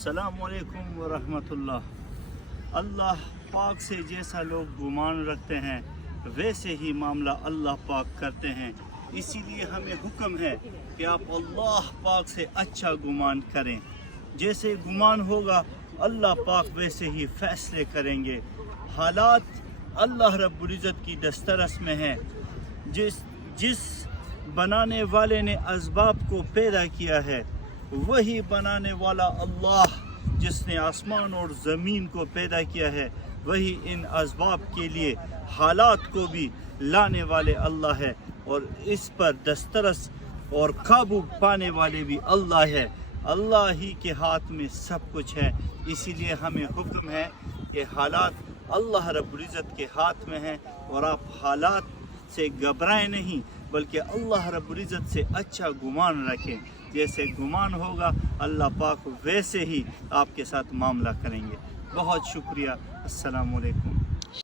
अस्सलामुअलैकुम वरहमतुल्लाह। अल्लाह पाक से जैसा लोग गुमान रखते हैं वैसे ही मामला अल्लाह पाक करते हैं। इसीलिए हमें हुक्म है कि आप अल्लाह पाक से अच्छा गुमान करें। जैसे गुमान होगा अल्लाह पाक वैसे ही फैसले करेंगे। हालात अल्लाह रब्बुल इज़्ज़त की दस्तरस में है। जिस बनाने वाले ने असबाब को पैदा किया है वही बनाने वाला अल्लाह, जिसने आसमान और ज़मीन को पैदा किया है वही इन असबाब के लिए हालात को भी लाने वाले अल्लाह है, और इस पर दस्तरस और काबू पाने वाले भी अल्लाह है। अल्लाह ही के हाथ में सब कुछ है। इसीलिए हमें हुक्म है कि हालात अल्लाह रब्बुल इज़्ज़त के हाथ में है, और आप हालात से घबराएं नहीं बल्कि अल्लाह रब्बुल इज़्ज़त से अच्छा गुमान रखें। जैसे गुमान होगा अल्लाह पाक वैसे ही आपके साथ मामला करेंगे। बहुत शुक्रिया। अस्सलामु अलैकुम।